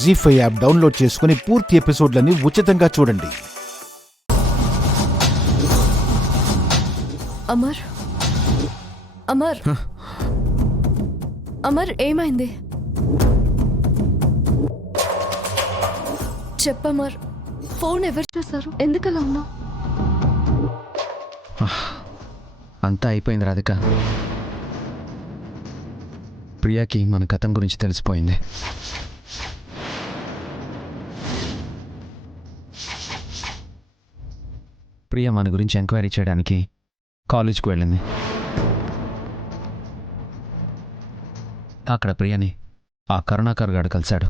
జీ5 app download చేసుకుని పూర్తి ఎపిసోడ్లని ఉచితంగా చూడండి. అమర్ అమర్ అమర్ ఏమైంది చెప్పమర్. ఫోన్ ఎవరు చేశారు? ఎందుకలా ఉన్నావు? అంతా అయిపోయింది రాధిక. ప్రియాకి మన కథం గురించి తెలిసిపోయింది. ప్రియా మన గురించి ఎంక్వైరీ చేయడానికి కాలేజ్కి వెళ్ళింది. అక్కడ ప్రియాని ఆ కరుణాకర్ గాడు కలిశాడు.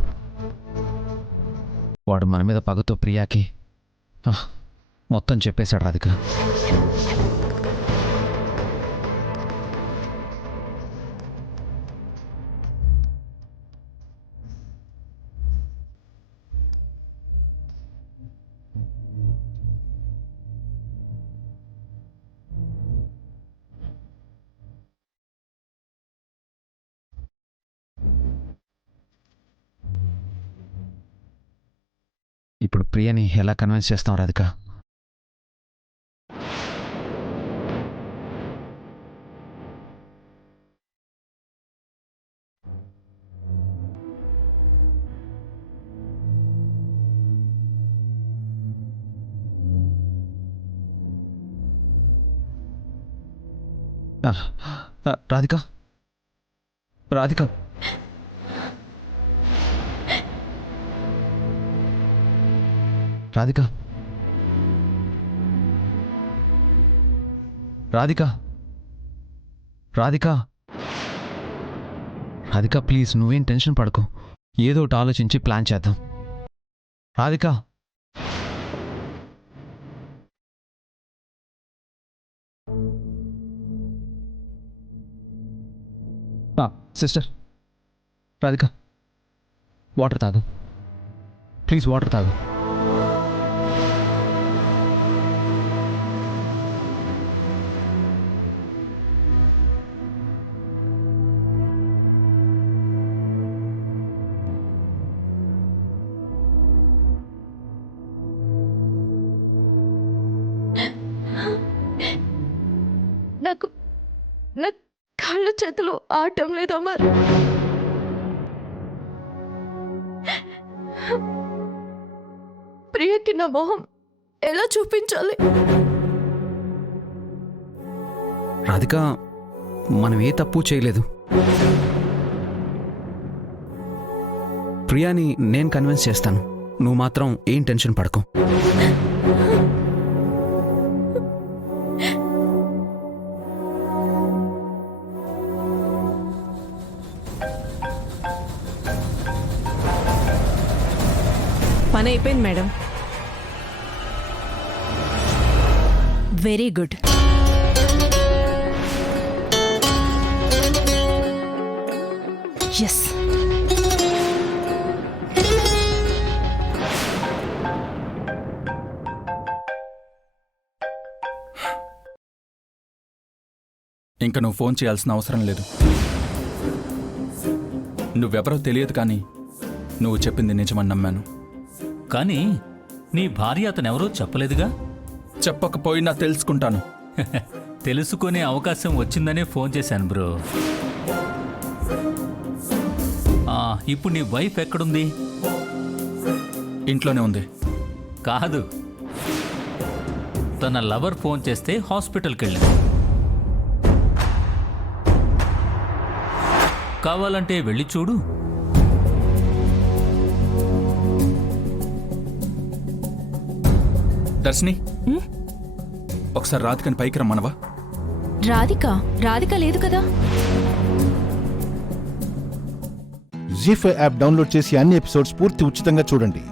వాడు మన మీద పగతో ప్రియాకి మొత్తం చెప్పేశాడు రాధిక. ఇప్పుడు ప్రియని ఎలా కన్విన్స్ చేస్తాం రాధిక? రాధిక రాధిక రాధిక రాధిక రాధిక రాధిక ప్లీజ్ నువ్వేం టెన్షన్ పడకు. ఏదో ఒకటి ఆలోచించి ప్లాన్ చేద్దాం. రాధిక సిస్టర్ రాధిక వాటర్ తాగు ప్లీజ్, వాటర్ తాగు. నాకు నా కాళ్ళ చేతులు ఆడటం లేదు అమర్. ప్రియకి నా మొహం ఎలా చూపించాలి? రాధిక మనం ఏ తప్పు చేయలేదు. ప్రియాని నేను కన్విన్స్ చేస్తాను. నువ్వు మాత్రం ఏం టెన్షన్ పడకు. పని అయిపోయింది మేడం. Very good. ఎస్. ఇంకా నువ్వు ఫోన్ చేయాల్సిన అవసరం లేదు. నువ్వెవరో తెలియదు, కానీ నువ్వు చెప్పింది నిజమని నమ్మాను. కానీ నీ భార్య అతనెవరో చెప్పలేదుగా? చెప్పకపోయినా తెలుసుకుంటాను. తెలుసుకునే అవకాశం వచ్చిందనే ఫోన్ చేశాను బ్రో. ఇప్పుడు నీ వైఫ్ ఎక్కడుంది? ఇంట్లోనే ఉంది. కాదు, తన లవర్ ఫోన్ చేస్తే హాస్పిటల్కి వెళ్ళింది. కావాలంటే వెళ్ళి చూడు. దర్శిని, ఒకసారి రాధికని పైకి రమ్మనవా? రాధిక లేదు కదా. జీ5 యాప్ డౌన్లోడ్ చేసి అన్ని ఎపిసోడ్స్ పూర్తి ఉచితంగా చూడండి.